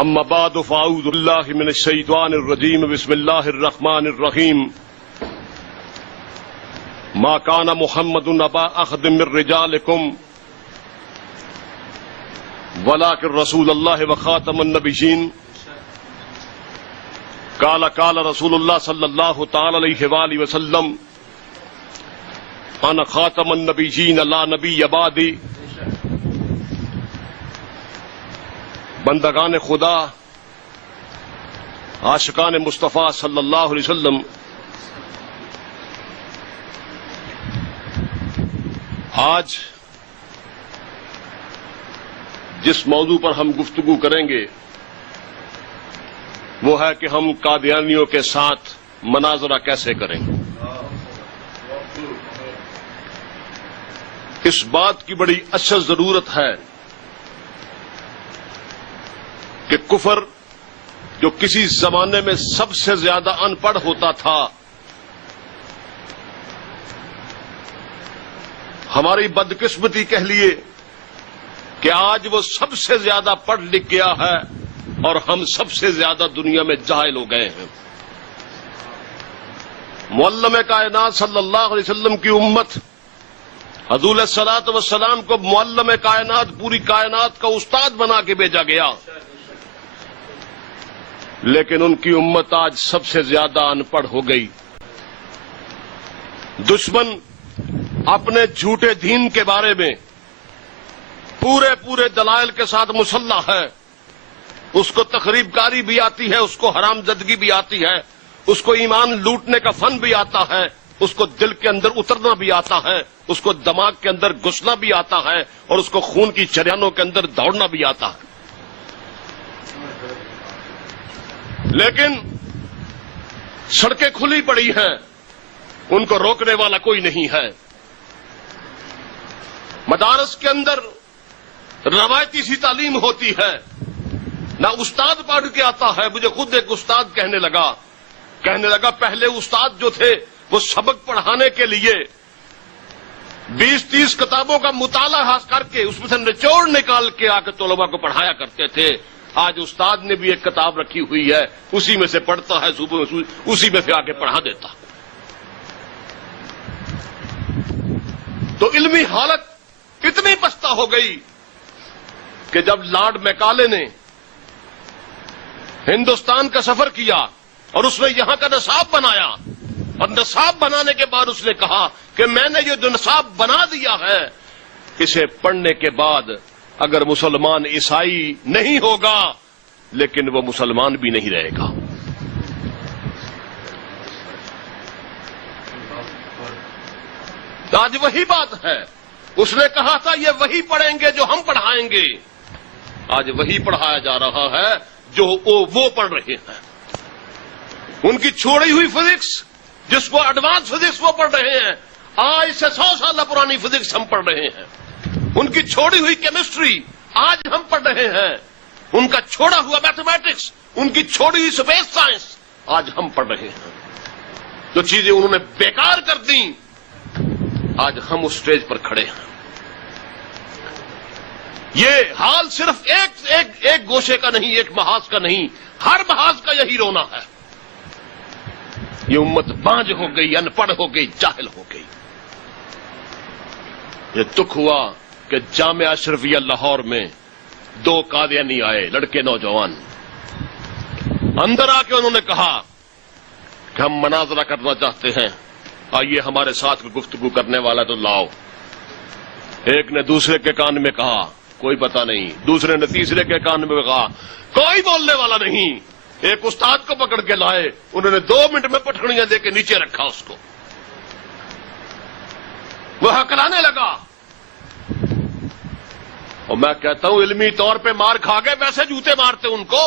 اما بعد فاعوذ باللہ من الشیطان الرجیم بسم اللہ الرحمن الرحیم ما کان محمد ابا احد من رجالکم ولکن رسول اللہ وخاتم النبیین قال رسول اللہ صلی اللہ تعالی علیہ وآلہ وسلم انا خاتم النبیین لا نبی بعدی. بندگان خدا، عاشقان مصطفیٰ صلی اللہ علیہ وسلم، آج جس موضوع پر ہم گفتگو کریں گے وہ ہے کہ ہم قادیانیوں کے ساتھ مناظرہ کیسے کریں. اس بات کی بڑی اشد ضرورت ہے کہ کفر جو کسی زمانے میں سب سے زیادہ ان پڑھ ہوتا تھا، ہماری بدقسمتی کہہ لیے کہ آج وہ سب سے زیادہ پڑھ لکھ گیا ہے اور ہم سب سے زیادہ دنیا میں جاہل ہو گئے ہیں. معلم کائنات صلی اللہ علیہ وسلم کی امت، حضور علیہ الصلوۃ والسلام کو معلم کائنات، پوری کائنات کا استاد بنا کے بھیجا گیا، لیکن ان کی امت آج سب سے زیادہ ان پڑھ ہو گئی. دشمن اپنے جھوٹے دین کے بارے میں پورے دلائل کے ساتھ مسلح ہے. اس کو تخریب کاری بھی آتی ہے، اس کو حرام زدگی بھی آتی ہے، اس کو ایمان لوٹنے کا فن بھی آتا ہے، اس کو دل کے اندر اترنا بھی آتا ہے، اس کو دماغ کے اندر گھسنا بھی آتا ہے، اور اس کو خون کی شریانوں کے اندر دوڑنا بھی آتا ہے. لیکن سڑکیں کھلی پڑی ہیں، ان کو روکنے والا کوئی نہیں ہے. مدارس کے اندر روایتی سی تعلیم ہوتی ہے، نہ استاد پڑھ کے آتا ہے. مجھے خود ایک استاد کہنے لگا پہلے استاد جو تھے وہ سبق پڑھانے کے لیے 20-30 کتابوں کا مطالعہ کر کے اس میں سے نچوڑ نکال کے آ کے طلباء کو پڑھایا کرتے تھے. آج استاد نے بھی ایک کتاب رکھی ہوئی ہے، اسی میں سے پڑھتا ہے، صبح میں اسی میں سے آ کے پڑھا دیتا. تو علمی حالت اتنی پستہ ہو گئی کہ جب لارڈ میکالے نے ہندوستان کا سفر کیا اور اس نے یہاں کا نصاب بنایا، اور نصاب بنانے کے بعد اس نے کہا کہ میں نے یہ جو نصاب بنا دیا ہے، اسے پڑھنے کے بعد اگر مسلمان عیسائی نہیں ہوگا لیکن وہ مسلمان بھی نہیں رہے گا. آج وہی بات ہے. اس نے کہا تھا یہ وہی پڑھیں گے جو ہم پڑھائیں گے، آج وہی پڑھایا جا رہا ہے جو وہ پڑھ رہے ہیں. ان کی چھوڑی ہوئی فزکس، جس کو ایڈوانس فزکس وہ پڑھ رہے ہیں، آج سے 100 سال پرانی فزکس ہم پڑھ رہے ہیں. ان کی چھوڑی ہوئی کیمسٹری آج ہم پڑھ رہے ہیں. ان کا چھوڑا ہوا میتھمیٹکس، ان کی چھوڑی ہوئی اسپیس سائنس آج ہم پڑھ رہے ہیں. جو چیزیں انہوں نے بیکار کر دیں، آج ہم اس سٹیج پر کھڑے ہیں. یہ حال صرف ایک گوشے کا نہیں، ایک محاذ کا نہیں، ہر محاذ کا یہی رونا ہے. یہ امت بانج ہو گئی، ان پڑھ ہو گئی، جاہل ہو گئی. یہ دکھ ہوا کہ جامعہ اشرفیہ لاہور میں 2 قادیانی آئے، لڑکے نوجوان. اندر آ کے انہوں نے کہا کہ ہم مناظرہ کرنا چاہتے ہیں، آئیے ہمارے ساتھ گفتگو کرنے والا تو لاؤ. ایک نے دوسرے کے کان میں کہا کوئی پتہ نہیں، دوسرے نے تیسرے کے کان میں کہا کوئی بولنے والا نہیں. ایک استاد کو پکڑ کے لائے، انہوں نے 2 منٹ میں پٹخڑیاں دے کے نیچے رکھا اس کو. وہ ہکلانے لگا. اور میں کہتا ہوں علمی طور پہ مار کھا گئے، ویسے جوتے مارتے ان کو.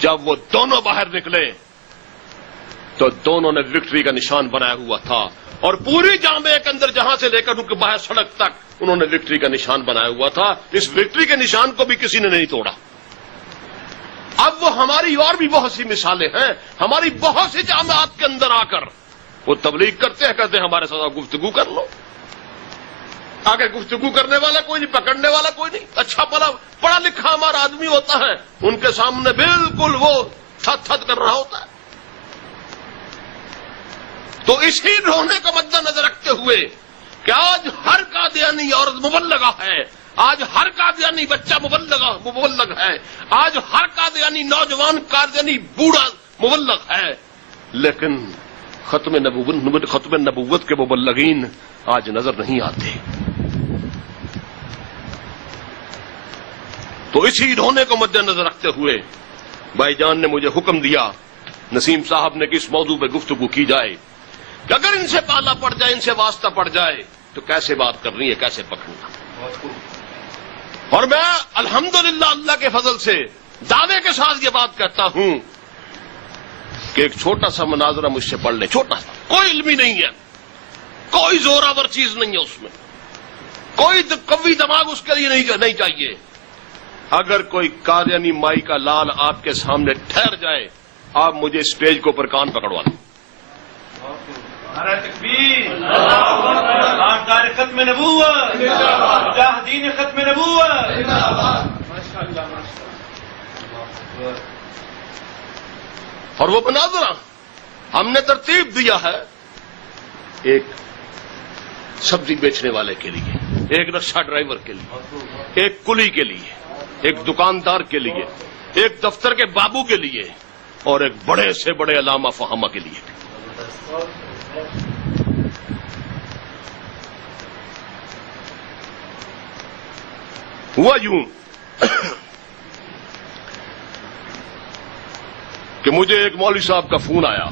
جب وہ دونوں باہر نکلے تو دونوں نے وکٹری کا نشان بنایا ہوا تھا، اور پوری جامعہ کے اندر جہاں سے لے کر ان کے باہر سڑک تک انہوں نے وکٹری کا نشان بنایا ہوا تھا. اس وکٹری کے نشان کو بھی کسی نے نہیں توڑا. اب وہ ہماری اور بھی بہت سی مثالیں ہیں. ہماری بہت سی جامعات کے اندر آ کر وہ تبلیغ کرتے ہیں، کہتے ہیں ہمارے ساتھ گفتگو کر لو. آگے گفتگو کرنے والا کوئی نہیں, پکڑنے والا کوئی نہیں. اچھا پڑھا لکھا ہمارا آدمی ہوتا ہے, ان کے سامنے بالکل وہ تھت تھت کر رہا ہوتا ہے. تو اسی رونے کو مد نظر رکھتے ہوئے کہ آج ہر قادیانی عورت مبلغہ ہے, آج ہر قادیانی بچہ مبلغ ہے, آج ہر قادیانی نوجوان قادیانی بوڑھا مبلغ ہے, لیکن ختم نبوت کے مبلغین آج نظر نہیں آتے. تو اسی رونے کو مد نظر رکھتے ہوئے بھائی جان نے مجھے حکم دیا, نسیم صاحب نے کہ اس موضوع پہ گفتگو کی جائے کہ اگر ان سے پالا پڑ جائے, ان سے واسطہ پڑ جائے تو کیسے بات کرنی ہے, کیسے پکڑنا. اور میں الحمدللہ اللہ کے فضل سے دعوے کے ساتھ یہ بات کہتا ہوں کہ ایک چھوٹا سا مناظرہ مجھ سے پڑھ لے, چھوٹا سا, کوئی علمی نہیں ہے, کوئی زوراور چیز نہیں ہے اس میں, کوئی قوی دماغ اس کے لیے نہیں چاہیے. اگر کوئی قادیانی مائی کا لال آپ کے سامنے ٹھہر جائے, آپ مجھے اسٹیج کو پر کان پکڑوا دیں. ختم نبوت, مجاہدین ختم نبوت. اور وہ مناظرہ ہم نے ترتیب دیا ہے, ایک سبزی بیچنے والے کے لیے, ایک رکشہ ڈرائیور کے لیے, ایک کلی کے لیے, ایک دکاندار کے لیے, ایک دفتر کے بابو کے لیے, اور ایک بڑے سے بڑے علامہ فہامہ کے لیے. ہوا یوں کہ مجھے ایک مولوی صاحب کا فون آیا,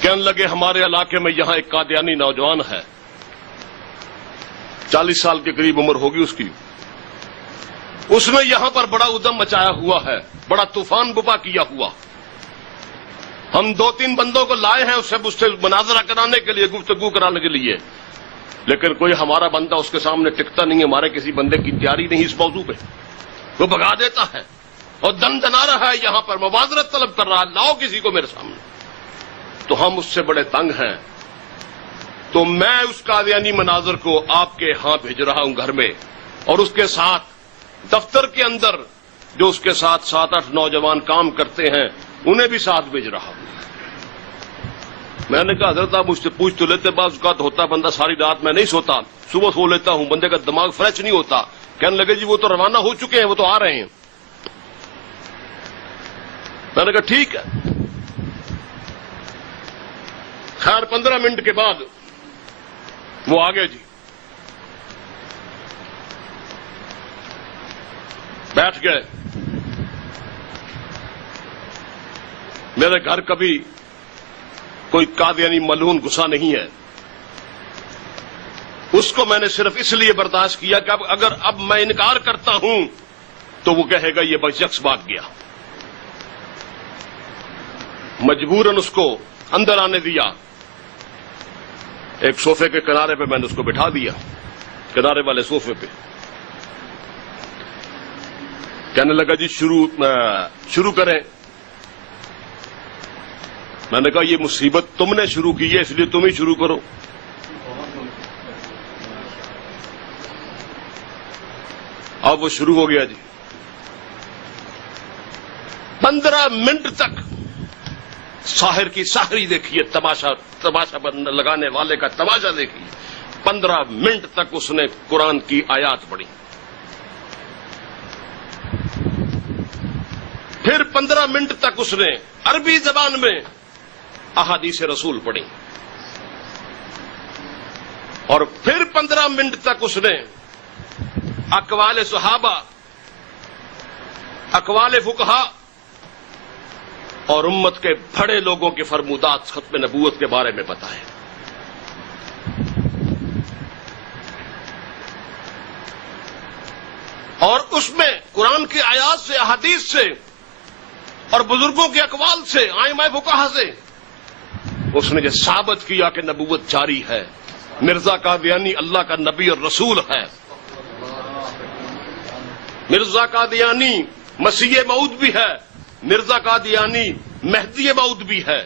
کہنے لگے ہمارے علاقے میں یہاں ایک قادیانی نوجوان ہے, 40 سال کے قریب عمر ہوگی اس کی, اس نے یہاں پر بڑا ادم مچایا ہوا ہے, بڑا طوفان بپا کیا ہوا. ہم 2-3 بندوں کو لائے ہیں اس سے مناظرہ کرانے کے لیے, گفتگو کرانے کے لیے, لیکن کوئی ہمارا بندہ اس کے سامنے ٹکتا نہیں ہے. ہمارے کسی بندے کی تیاری نہیں اس موضوع پہ, وہ بھگا دیتا ہے اور دن دنا رہا ہے, یہاں پر مبازرت طلب کر رہا ہے, لاؤ کسی کو میرے سامنے. تو ہم اس سے بڑے تنگ ہیں. تو میں اس قادیانی مناظر کو آپ کے ہاں بھیج رہا ہوں گھر میں, اور اس کے ساتھ دفتر کے اندر جو اس کے ساتھ 7-8 نوجوان کام کرتے ہیں انہیں بھی ساتھ بھیج رہا ہوں. میں نے کہا حضرت آپ مجھ سے پوچھ تو لیتے, بعض اوقات ہوتا بندہ ساری رات میں نہیں سوتا, صبح سو لیتا ہوں, بندے کا دماغ فریش نہیں ہوتا. کہنے لگے جی وہ تو روانہ ہو چکے ہیں, وہ تو آ رہے ہیں. میں نے کہا ٹھیک ہے. خیر 15 منٹ کے بعد وہ آ گئے جی, بیٹھ گئے. میرے گھر کبھی کوئی قادیانی ملعون گھسا نہیں ہے. اس کو میں نے صرف اس لیے برداشت کیا کہ اگر اب میں انکار کرتا ہوں تو وہ کہے گا یہ بشخص بھاگ گیا. مجبوراً اس کو اندر آنے دیا. ایک صوفے کے کنارے پہ میں نے اس کو بٹھا دیا, کنارے والے صوفے پہ. کہنے لگا جی شروع کریں. میں نے کہا یہ مصیبت تم نے شروع کی ہے, اس لیے تم ہی شروع کرو. اب وہ شروع ہو گیا جی. 15 منٹ تک ساحر کی ساحری دیکھیے, تماشا لگانے والے کا تماشا دیکھیے. 15 منٹ تک اس نے قرآن کی آیات پڑھی. پھر 15 منٹ تک اس نے عربی زبان میں احادیث رسول پڑھی. اور پھر 15 منٹ تک اس نے اقوال صحابہ, اقوال فقہا اور امت کے بڑے لوگوں کے فرمودات ختم نبوت کے بارے میں بتائے. اور اس میں قرآن کی آیات سے, احادیث سے اور بزرگوں کے اقوال سے, ائمہ فقہا سے اس نے یہ ثابت کیا کہ نبوت جاری ہے. مرزا قادیانی اللہ کا نبی اور رسول ہے. مرزا قادیانی مسیح موعود بھی ہے, مرزا قادیانی مہدی موعود بھی ہے,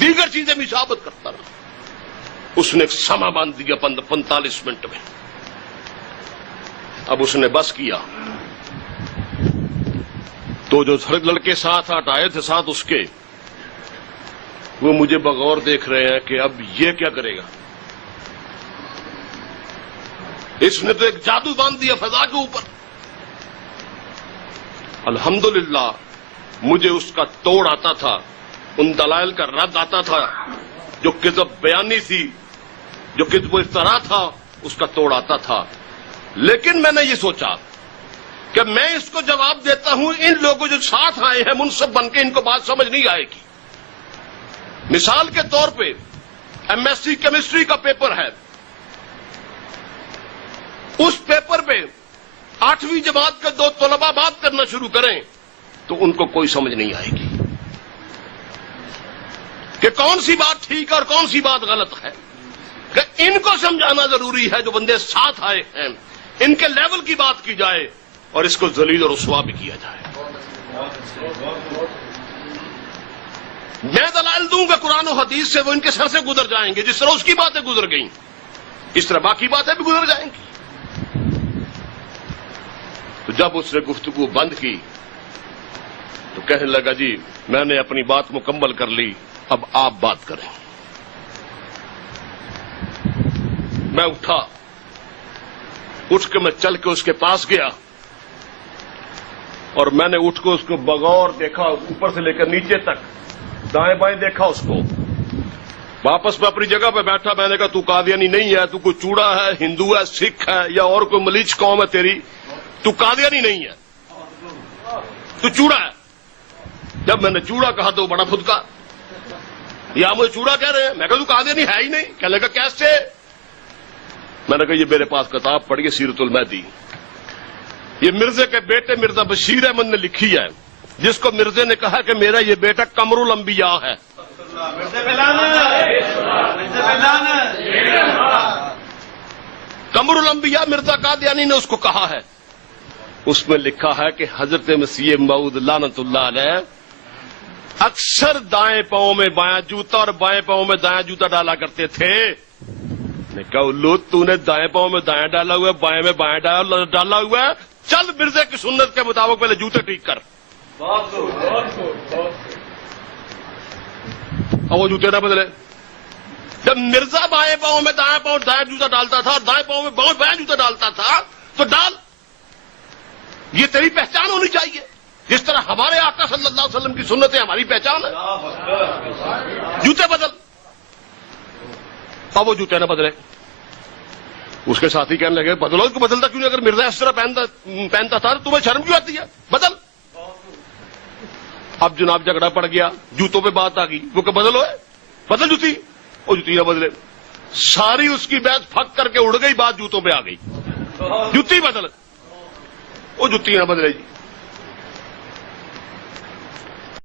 دیگر چیزیں بھی ثابت کرتا رہا. اس نے ایک سما باندھ دیا 45 منٹ میں. اب اس نے بس کیا تو جو لڑکے ساتھ آئے تھے ساتھ اس کے، وہ مجھے بغور دیکھ رہے ہیں کہ اب یہ کیا کرے گا. اس نے تو ایک جادو باندھ دیا فضا کے اوپر. الحمدللہ مجھے اس کا توڑ آتا تھا، ان دلائل کا رد آتا تھا، جو کذب بیانی تھی، جو کذب و افتراء تھا، اس کا توڑ آتا تھا. لیکن میں نے یہ سوچا کہ میں اس کو جواب دیتا ہوں، ان لوگوں جو ساتھ آئے ہیں منصف بن کے، ان کو بات سمجھ نہیں آئے گی. مثال کے طور پہ MSc کیمسٹری کا پیپر ہے، اس پیپر پہ 8ویں جماعت کے 2 طلباء بات کرنا شروع کریں تو ان کو کوئی سمجھ نہیں آئے گی کہ کون سی بات ٹھیک اور کون سی بات غلط ہے. کہ ان کو سمجھانا ضروری ہے، جو بندے ساتھ آئے ہیں ان کے لیول کی بات کی جائے اور اس کو ذلیل اور رسوا بھی کیا جائے. میں دلائل دوں گا قرآن و حدیث سے، وہ ان کے سر سے گزر جائیں گے. جس طرح اس کی باتیں گزر گئیں اس طرح باقی باتیں بھی گزر جائیں گی. تو جب اس نے گفتگو بند کی تو کہنے لگا جی میں نے اپنی بات مکمل کر لی، اب آپ بات کریں. میں اٹھا، اٹھ کے میں چل کے اس کے پاس گیا اور میں نے اٹھ کے اس کو بغور دیکھا، اوپر سے لے کر نیچے تک، دائیں بائیں دیکھا اس کو. واپس میں اپنی جگہ پہ بیٹھا. میں نے کہا تو قادیانی نہیں ہے، تو کوئی چوڑا ہے، ہندو ہے، سکھ ہے یا اور کوئی ملیچ قوم ہے تیری، تو قادیانی نہیں ہے، تو چوڑا ہے. جب میں نے چوڑا کہا تو بڑا پھدکا، یا مجھے چوڑا کہہ رہے ہیں. میں کہا تو قادیانی ہے ہی نہیں. کہنے لگا کیسے؟ میں نے کہا یہ میرے پاس کتاب پڑھیے سیرت المہدی، یہ مرزے کے بیٹے مرزا بشیر احمد نے لکھی ہے، جس کو مرزے نے کہا کہ میرا یہ بیٹا قمر الانبیاء ہے. قمر الانبیاء مرزا قادیانی نے اس کو کہا ہے. اس میں لکھا ہے کہ حضرت مسیح موعود لعنت اللہ علیہ اکثر دائیں پاؤں میں بایاں جوتا اور بائیں پاؤں میں دایاں جوتا ڈالا کرتے تھے. نے کہا الو تو نے دائیں پاؤں میں دایاں ڈالا ہوا ہے، بائیں میں بائیں ڈالا ہوا ہے، چل مرزے کی سنت کے مطابق پہلے جوتے ٹھیک کر. اور وہ جوتے نہ بدلے. جب مرزا بائیں پاؤں میں دائیں پاؤں دایاں جوتا ڈالتا تھا اور دائیں پاؤں میں بایاں جوتا ڈالتا تھا تو ڈال، یہ تیری پہچان ہونی چاہیے، جس طرح ہمارے آقا صلی اللہ علیہ وسلم کی سنتیں ہماری پہچان ہے. جوتے بدل. اب وہ جوتے نہ بدلے. اس کے ساتھی کہنے لگے بدلو، اس کو بدلتا کیوں نہیں؟ اگر مرزا اس طرح پہنتا تھا تو تمہیں شرم کیوں آتی ہے؟ بدل. اب جناب جھگڑا پڑ گیا، جوتوں پہ بات آ گئی. وہ کہ بدلو ہے، بدل جوتی. وہ جوتی نہ بدلے. ساری اس کی بیعت پھک کر کے اڑ گئی، بات جوتوں پہ آ گئی. جوتی بدل. وہ جوتی نہ بدلے جی.